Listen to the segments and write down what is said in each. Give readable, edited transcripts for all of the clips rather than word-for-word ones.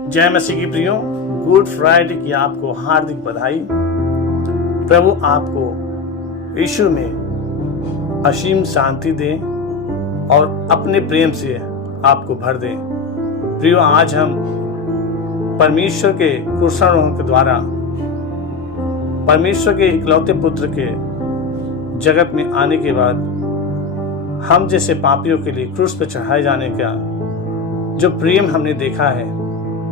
जय मसीह की प्रियो, गुड फ्राइडे की आपको हार्दिक बधाई। प्रभु आपको यीशु में असीम शांति दे और अपने प्रेम से आपको भर दे। प्रियो, आज हम परमेश्वर के क्रूसारोहण के द्वारा परमेश्वर के इकलौते पुत्र के जगत में आने के बाद हम जैसे पापियों के लिए क्रूस पर चढ़ाए जाने का जो प्रेम हमने देखा है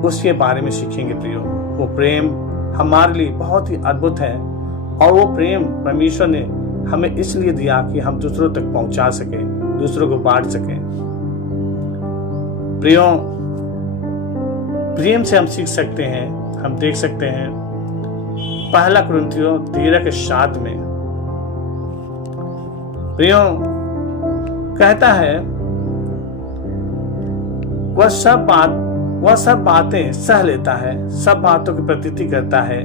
उसके बारे में सीखेंगे। प्रियो, वो प्रेम हमारे लिए बहुत ही अद्भुत है और वो प्रेम परमेश्वर ने हमें इसलिए दिया कि हम दूसरों तक पहुंचा सके, दूसरों को बांट सके। प्रियो, प्रेम से हम सीख सकते हैं, हम देख सकते हैं पहला कुरिन्थियों 13:7 में प्रियो कहता है, वह सब बातें सह लेता है, सब बातों की प्रतीति करता है,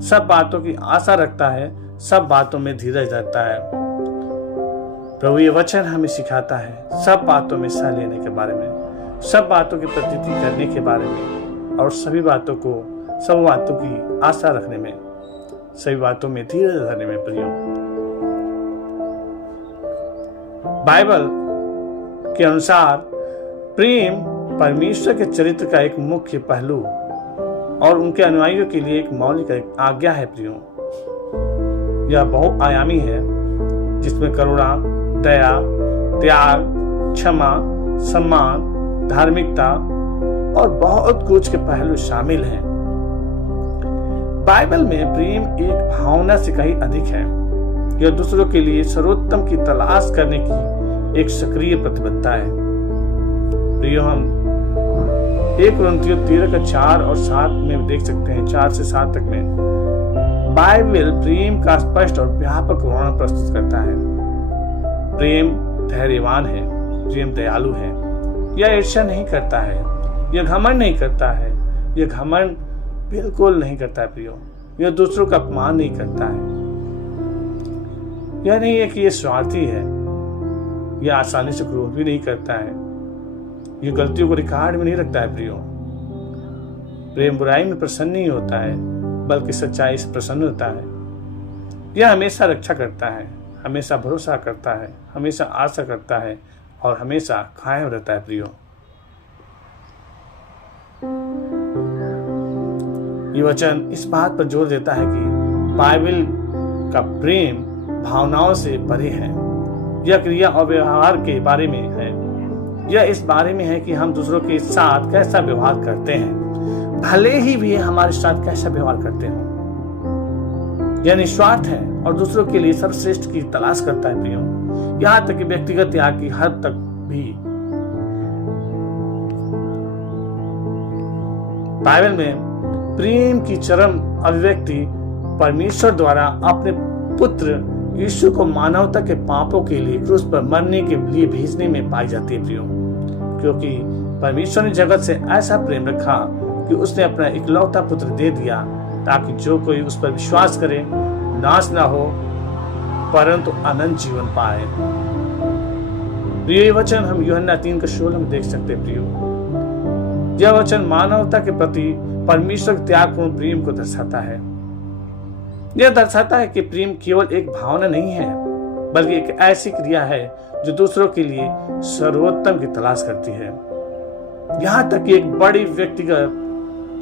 सब बातों की आशा रखता है, सब बातों में धीरज रखता है। प्रभु ये वचन हमें सिखाता है सब बातों में सह लेने के बारे में, सब बातों की प्रतीति करने के बारे में और सब बातों की आशा रखने में, सभी बातों में धीरज धरने में। प्रियो, बाइबल के अनुसार प्रेम परमेश्वर के चरित्र का एक मुख्य पहलू और उनके अनुयायियों के लिए एक मौलिक आज्ञा है। प्रियो, यह बहुआयामी है जिसमें करुणा, दया, त्याग, क्षमा, सम्मान, धार्मिकता और बहुत कुछ के पहलू शामिल हैं। बाइबल में प्रेम एक भावना से कहीं अधिक है। यह दूसरों के लिए सर्वोत्तम की तलाश करने की एक सक्रिय प्रतिबद्धता है। प्रियो, हम 1 कुरिन्थियों 13:4 और 7 में देख सकते हैं, 4 से 7 तक में बाइबल प्रेम का स्पष्ट और व्यापक वर्णन प्रस्तुत करता है। प्रेम धैर्यवान है, प्रेम दयालु है, यह ईर्ष्या नहीं करता है, यह घमंड नहीं करता है, यह घमंड बिल्कुल नहीं करता है। प्रियो, यह दूसरों का अपमान नहीं करता है, यह नहीं है कि यह स्वार्थी है, यह आसानी से क्रोध भी नहीं करता है, यह गलतियों को रिकॉर्ड में नहीं रखता है। प्रियो, प्रेम बुराई में प्रसन्न नहीं होता है बल्कि सच्चाई से प्रसन्न होता है। यह हमेशा रक्षा करता है, हमेशा भरोसा करता है, हमेशा आशा करता है और हमेशा कायम रहता है। प्रियो, ये वचन इस बात पर जोर देता है कि बाइबल का प्रेम भावनाओं से परे है। यह क्रिया और व्यवहार के बारे में है। यह इस बारे में है कि हम दूसरों के साथ कैसा व्यवहार करते हैं, भले ही भी हमारे साथ कैसा व्यवहार करते हो। यह निस्वार्थ है और दूसरों के लिए सर्वश्रेष्ठ की तलाश करता है। प्रियो, यहाँ तक कि व्यक्तिगत त्याग की हद तक भी। बाइबल में प्रेम की चरम अभिव्यक्ति परमेश्वर द्वारा अपने पुत्र यीशु को मानवता के पापों के लिए क्रूस पर मरने के लिए भेजने में पाई जाती है। प्रियो, क्योंकि परमेश्वर ने जगत से ऐसा प्रेम रखा कि उसने अपना इकलौता पुत्र दे दिया ताकि जो कोई उस पर विश्वास करे नाश ना हो परंतु अनंत जीवन पाए। प्रियो, ये वचन हम यूहन्ना 3:16 में देख सकते हैं। प्रियो, यह वचन मानवता के प्रति परमेश्वर के त्यागपूर्ण प्रेम को दर्शाता है। यह दर्शाता है कि प्रेम केवल एक भावना नहीं है बल्कि एक ऐसी क्रिया है जो दूसरों के लिए सर्वोत्तम की तलाश करती है, यहां तक कि एक बड़ी व्यक्तिगत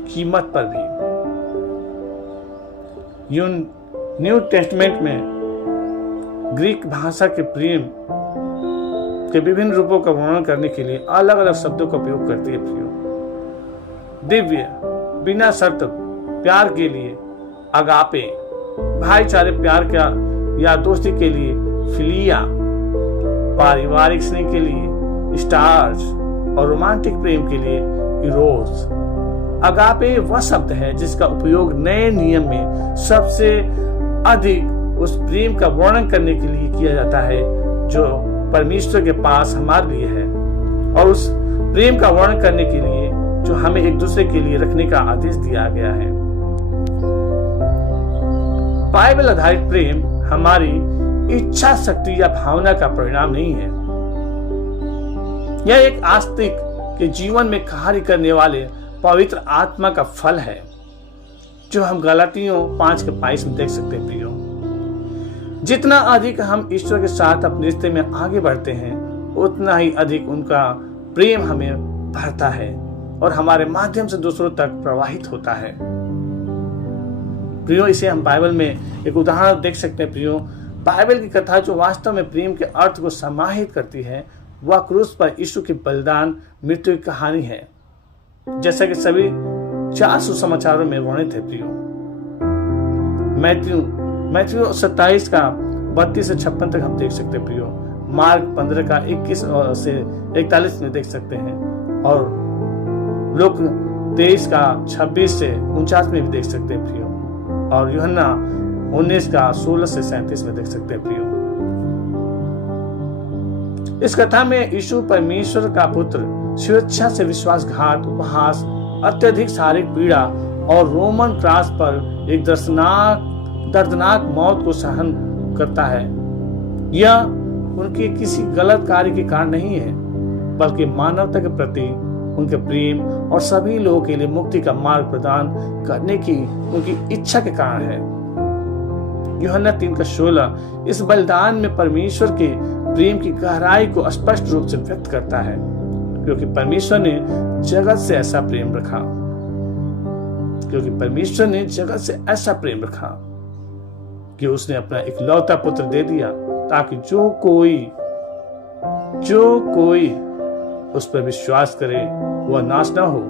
कीमत पर भी। न्यू टेस्टमेंट में ग्रीक भाषा के प्रेम के विभिन्न रूपों का वर्णन करने के लिए अलग अलग शब्दों का उपयोग करती है। प्रियो, दिव्य बिना शर्त प्यार के लिए अगापे, भाईचारे प्यार का या दोस्ती के लिए फिलिया, पारिवारिक स्नेह के लिए स्टार्स और रोमांटिक प्रेम के लिए इरोस। अगापे वह शब्द है जिसका उपयोग नए नियम में सबसे अधिक उस प्रेम का वर्णन करने के लिए किया जाता है जो परमेश्वर के पास हमारे लिए है और उस प्रेम का वर्णन करने के लिए जो हमें एक दूसरे के लिए रखने का आदेश दिया गया है। बाइबल आधारित प्रेम हमारी इच्छा शक्ति या भावना का परिणाम नहीं है। यह एक आस्तिक के जीवन में कार्य करने वाले पवित्र आत्मा का फल है, जो हम गलातियों 5:22 में देख सकते हैं प्रियो। जितना अधिक हम ईश्वर के साथ अपने रिश्ते में आगे बढ़ते हैं, उतना ही अधिक उनका प्रेम हमें भरता है और हमारे माध्यम से दूसरों तक प्रवाहित होता है। प्रियो, इसे हम बाइबल में एक उदाहरण देख सकते हैं प्रियो। बाइबल की कथा जो वास्तव में प्रेम के अर्थ को समाहित करती है, वह क्रूस पर यीशु के बलिदान मृत्यु की कहानी है, जैसा कि सभी 4 सुसमाचारों में वर्णित है प्रियो। मैथ्यू 27 का 32 से 56 तक हम देख सकते हैं प्रियो। मार्क 15 का 21 से 41 में देख सकते हैं, और लूक 23 का 26 से 49 में भी देख सकते हैं प्रियो, और यूहन्ना 19 का 16 से 37 में देख सकते हैं प्रियो। इस कथा में यीशु परमेश्वर का पुत्र स्वेच्छा से विश्वासघात, उपहास, अत्यधिक शारीरिक पीड़ा और रोमन क्रॉस पर एक दर्दनाक मौत को सहन करता है। यह उनके किसी गलत कार्य के कारण नहीं है, बल्कि मानवता के प्रति उनके प्रेम और सभी लोगों के लिए मुक्ति का मार्ग प्रदान करने की उनकी इच्छा के कारण है। यूहन्ना 3:16 इस बलिदान में परमेश्वर के प्रेम की गहराई को स्पष्ट रूप से व्यक्त करता है, क्योंकि परमेश्वर ने जगत से ऐसा प्रेम रखा कि उसने अपना इकलौता पुत्र दे दिया, ताकि जो कोई उस पर विश्वास करे वह नाश न हो,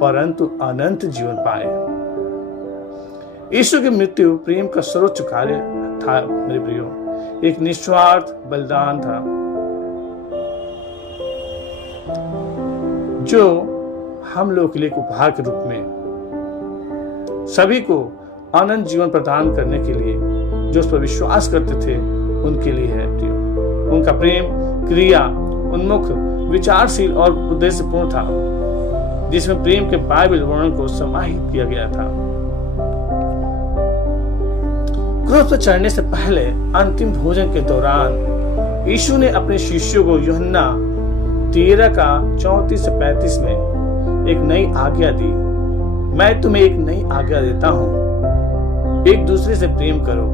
परंतु अनंत जीवन पाए। यीशु की मृत्यु प्रेम का सर्वोच्च कार्य था मेरे प्रियो, एक निस्वार्थ बलिदान था जो हम लोग के लिए एक उपहार के रूप में सभी को अनंत जीवन प्रदान करने के लिए जो उस पर विश्वास करते थे उनके लिए है प्रियो। उनका प्रेम क्रिया उन्मुख, विचारशील और उद्देश्यपूर्ण था, जिसमें प्रेम के बाइबल वर्णन को समाहित किया गया था। क्रूस पर चढ़ने से पहले अंतिम भोजन के दौरान यीशु ने अपने शिष्यों को यूहन्ना 13 का 34 से 35 में एक नई आज्ञा दी। मैं तुम्हें एक नई आज्ञा देता हूँ, एक दूसरे से प्रेम करो।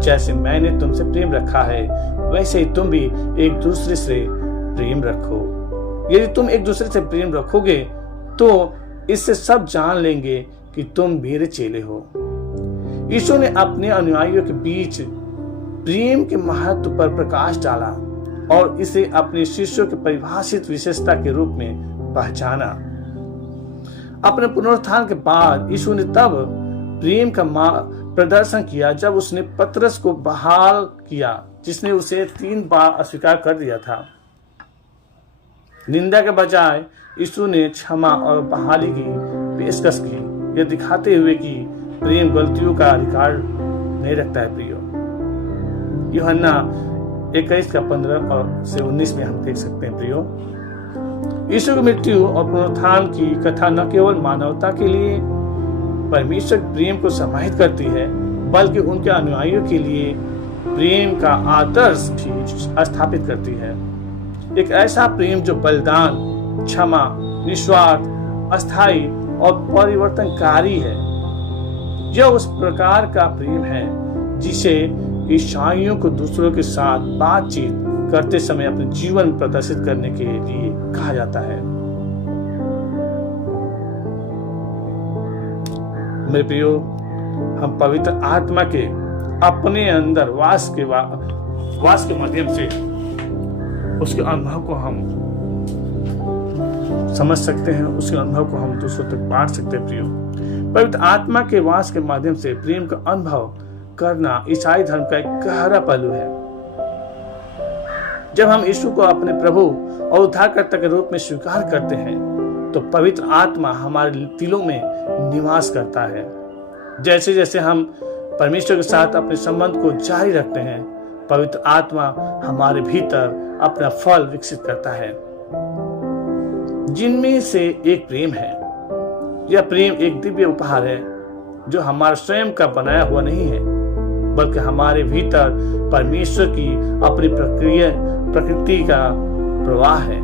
जैसे मैंने तुमसे प्रेम रखा है, वैसे ही तुम भी एक दूसरे से प्रेम रखो। यदि तुम एक दूसरे से प्रेम रखोगे तो इससे सब जान लेंगे कि तुम मेरे चेले हो। यीशु ने अपने अनुयायियों के बीच प्रेम के महत्व पर प्रकाश डाला और इसे अपने शिष्यों की परिभाषित विशेषता के रूप में पहचाना। अपने पुनरुत्थान के बाद यीशु ने तब प्रेम का प्रदर्शन किया जब उसने पतरस को बहाल किया, जिसने उसे 3 बार अस्वीकार कर दिया था। निंदा के बजाय यीशु ने क्षमा और बहाली की पेशकश की, यह दिखाते हुए कि प्रेम गलतियों का अधिकार नहीं रखता है प्रियो। यूहन्ना 21 का 15 से 19 में हम देख सकते हैं प्रियो। यीशु की मृत्यु और पुनरुत्थान की कथा न केवल मानवता के लिए परमेश्वर प्रेम को समाहित करती है, बल्कि उनके अनुयायियों के लिए प्रेम का आदर्श भी स्थापित करती है। एक ऐसा प्रेम जो बलिदान, क्षमा, निस्वार्थ, अस्थायी और परिवर्तनकारी है। यह उस प्रकार का प्रेम है जिसे ईसाइयों को दूसरों के साथ बातचीत करते समय अपने जीवन प्रदर्शित करने के लिए कहा जाता है। मेरे प्रियो, हम पवित्र आत्मा के अपने अंदर वास के माध्यम से उसके अनुभव को हम समझ सकते हैं, उसके अनुभव को हम दूसरों तक बांट सकते हैं प्रियो। पवित्र आत्मा के वास के माध्यम से प्रेम का अनुभव करना ईसाई धर्म का एक गहरा पहलू है। जब हम यीशु को अपने प्रभु और उद्धारकर्ता के रूप में स्वीकार करते हैं, तो पवित्र आत्मा हमारे दिलों में निवास करता है। जैसे जैसे हम परमेश्वर के साथ अपने संबंध को जारी रखते हैं, पवित्र आत्मा हमारे भीतर अपना फल विकसित करता है, जिनमें से एक प्रेम है। यह प्रेम एक दिव्य उपहार है जो हमारा स्वयं का बनाया हुआ नहीं है, बल्कि हमारे भीतर परमेश्वर की अपनी प्रकृति का प्रवाह है।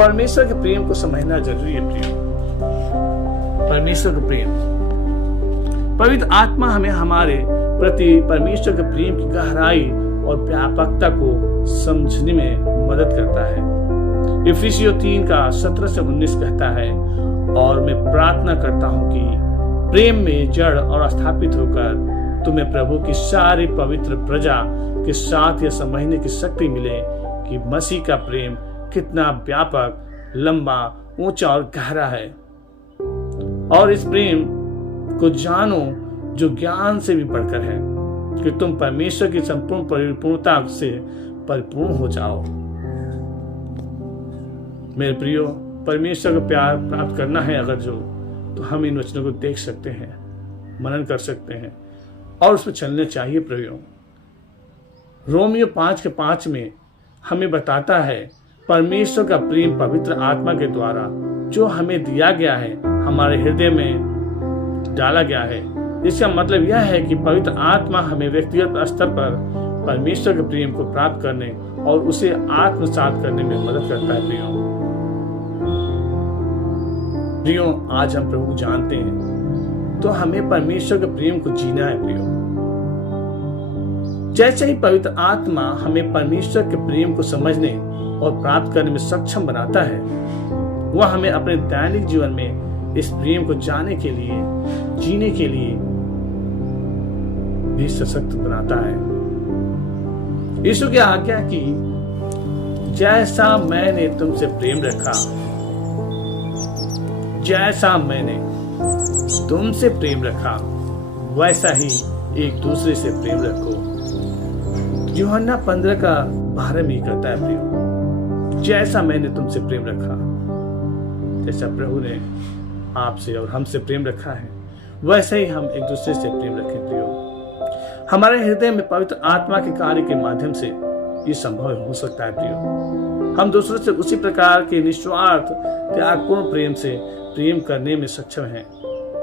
परमेश्वर के प्रेम को समझना जरूरी है प्रियो। परमेश्वर का प्रेम, पवित्र आत्मा हमें हमारे प्रति परमेश्वर के प्रेम की गहराई और व्यापकता को समझने में मदद करता है। इफिसियों 3 का 17 से 19 कहता है, और मैं प्रार्थना करता हूं कि प्रेम में जड़ और स्थापित होकर तुम्हें प्रभु की सारी पवित्र प्रजा के साथ यह समझने की शक्ति मिले कि मसीह का प्रेम कितना व्यापक, लंबा, ऊंचा और गहरा है, और इस प्रेम को जानो जो ज्ञान से भी बढ़कर है, कि तुम परमेश्वर की संपूर्ण परिपूर्णता से परिपूर्ण हो जाओ। मेरे प्रियो, परमेश्वर का प्यार प्राप्त करना है अगर जो, तो हम इन वचनों को देख सकते हैं, मनन कर सकते हैं और उस पर चलने चाहिए प्रियो। रोमियो 5:5 में हमें बताता है, परमेश्वर का प्रेम पवित्र आत्मा के द्वारा जो हमें दिया गया है, हमारे हृदय में डाला गया है। इसका मतलब यह है कि पवित्र आत्मा हमें व्यक्तिगत स्तर पर परमेश्वर के प्रेम को प्राप्त करने और उसे आत्मसात करने में मदद करता है प्रियो। आज हम प्रभु को जानते हैं, तो हमें परमेश्वर के प्रेम को जीना है प्रियो। जैसे ही पवित्र आत्मा हमें परमेश्वर के प्रेम को समझने और प्राप्त करने में सक्षम बनाता है, वह हमें अपने दैनिक जीवन में इस प्रेम को जाने के लिए, जीने के लिए भी सशक्त बनाता है। यीशु की आज्ञा की, जैसा मैंने तुमसे प्रेम रखा, जैसा मैंने तुमसे प्रेम रखा, वैसा ही एक दूसरे से प्रेम रखो। यूहन्ना 15:12 में कहता है प्रियो, जैसा मैंने तुमसे प्रेम रखा, जैसा प्रभु ने आपसे और हमसे प्रेम रखा है, वैसे ही हम एक दूसरे से प्रेम रखें प्रियो। हमारे हृदय में पवित्र आत्मा के कार्य के माध्यम से ये संभव हो सकता है प्रियो। हम दूसरों से उसी प्रकार के निस्वार्थ त्यागपूर्ण प्रेम से प्रेम करने में सक्षम हैं,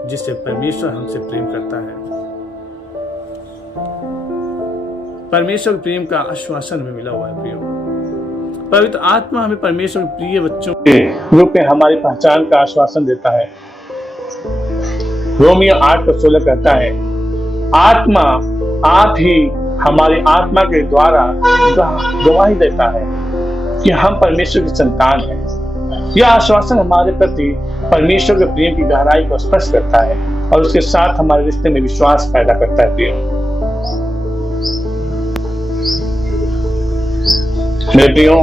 जिससे परमेश्वर हमसे प्रेम करता है। परमेश्वर के प्रेम का आश्वासन हमें मिला हुआ है प्रियो। पवित्र आत्मा हमें परमेश्वर के प्रिय बच्चों के रूप में हमारी पहचान का आश्वासन देता है। रोमियो 8:16 कहता है, आत्मा आप ही हमारी आत्मा के द्वारा गवाही देता है कि हम परमेश्वर की संतान हैं। यह आश्वासन हमारे प्रति परमेश्वर के प्रेम की गहराई को स्पष्ट करता है और उसके साथ हमारे रिश्ते में विश्वास पैदा करता है प्रियो। मेरे प्रियो,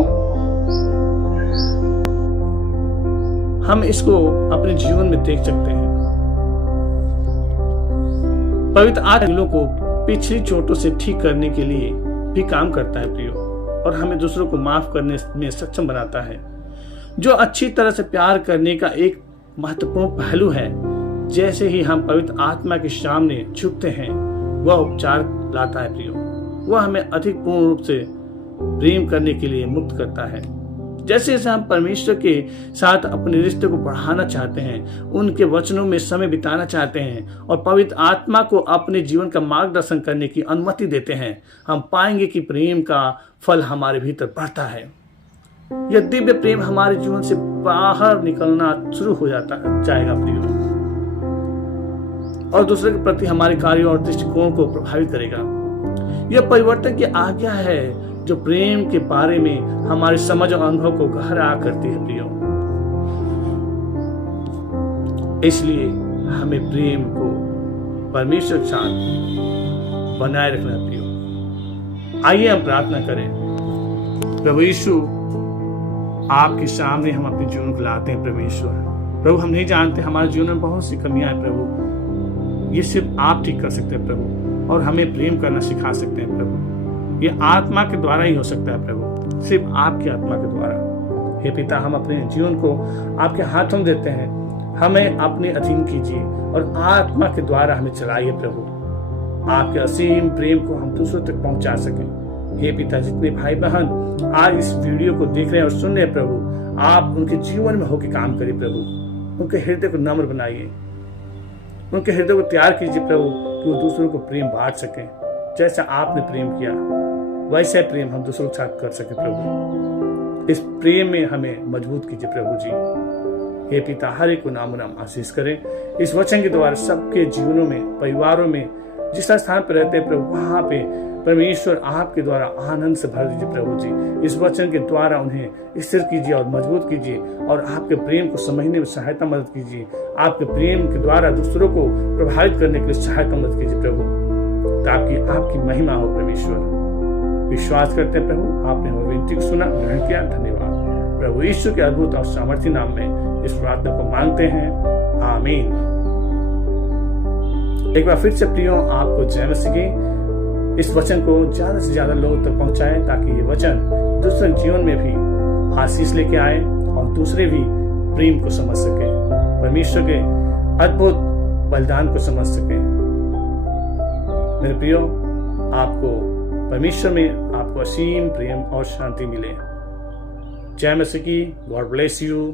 हम इसको अपने जीवन में देख सकते हैं। पवित्र आत्मा को पिछली चोटों से ठीक करने के लिए भी काम करता है प्रियो, और हमें दूसरों को माफ करने में सक्षम बनाता है, जो अच्छी तरह से प्यार करने का एक महत्वपूर्ण पहलू है। जैसे ही हम पवित्र आत्मा के सामने झुकते हैं, वह उपचार लाता है प्रियो। वह हमें अधिक पूर्ण रूप से प्रेम करने के लिए मुक्त करता है। जैसे जैसे हम परमेश्वर के साथ अपने रिश्ते को बढ़ाना चाहते हैं, उनके वचनों में समय बिताना चाहते हैं और पवित्र आत्मा को अपने जीवन का मार्गदर्शन करने की अनुमति देते हैं, हम पाएंगे कि प्रेम का फल हमारे भीतर बढ़ता है। यह दिव्य प्रेम हमारे जीवन से बाहर निकलना शुरू हो जाएगा प्रियो, और दूसरे के प्रति हमारे कार्यों और दृष्टिकोण को प्रभावित करेगा। यह परिवर्तन की आज्ञा है जो प्रेम के बारे में हमारी समझ और अनुभव को गहरा करती है प्रियो। इसलिए हमें प्रेम को परमेश्वर के साथ बनाए रखना प्रियो। आइए हम प्रार्थना करें। प्रभु यीशु, आपके सामने हम अपने जीवन को लाते हैं परमेश्वर। प्रभु, हम नहीं जानते, हमारे जीवन में बहुत सी कमियां हैं प्रभु, ये सिर्फ आप ठीक कर सकते हैं प्रभु, और हमें प्रेम करना सिखा सकते हैं प्रभु। ये आत्मा के द्वारा ही हो सकता है प्रभु, सिर्फ आपकी आत्मा के द्वारा। हे पिता, हम अपने जीवन को आपके हाथों में देते हैं, हमें अपने अधीन कीजिए और आत्मा के द्वारा हमें चलाइए प्रभु। आपके असीम प्रेम को हम दूसरों तक पहुंचा सकें। हे पिता, जितने भाई बहन आज इस वीडियो को देख रहे हैं और सुन रहे हैं प्रभु, आप उनके जीवन में होकर काम करिए प्रभु। उनके हृदय को नम्र बनाइए, उनके हृदय को तैयार कीजिए प्रभु, कि वो दूसरों को प्रेम बांट सकें। जैसा आपने प्रेम किया, वैसे प्रेम हम दूसरों के साथ कर सके प्रभु। इस प्रेम में हमें मजबूत कीजिए प्रभु जी। हे पिता, हर एक को नाम नाम आशीष करें। इस वचन के द्वारा सबके जीवनों में, परिवारों में, जिस स्थान पर रहते हैं प्रभु, वहां पे परमेश्वर आपके द्वारा आनंद से भर दीजिए प्रभु जी। इस वचन के द्वारा उन्हें स्थिर कीजिए और मजबूत कीजिए और आपके प्रेम को समझने में सहायता मदद कीजिए। आपके प्रेम के द्वारा दूसरों को प्रभावित करने के लिए सहायता मदद कीजिए प्रभु, ताकि आपकी महिमा हो परमेश्वर। विश्वास करते हैं प्रभु, आपने हमारी विनती को सुना, ग्रहण किया। धन्यवाद प्रभु यीशु के अद्भुत और सामर्थ्य नाम में इस प्रार्थना को मांगते हैं, आमीन। एक बार फिर से प्रियो, आपको जय मसीह की। इस वचन को ज्यादा से ज्यादा लोगों तक पहुंचाएं, ताकि ये वचन दूसरे जीवन में भी आशीष लेके आए और दूसरे भी प्रेम को समझ सके, परमेश्वर के अद्भुत बलिदान को समझ सके। मेरे प्रियो, आपको परमेश्वर में आपको असीम प्रेम और शांति मिले। जय मसीह की। God bless you.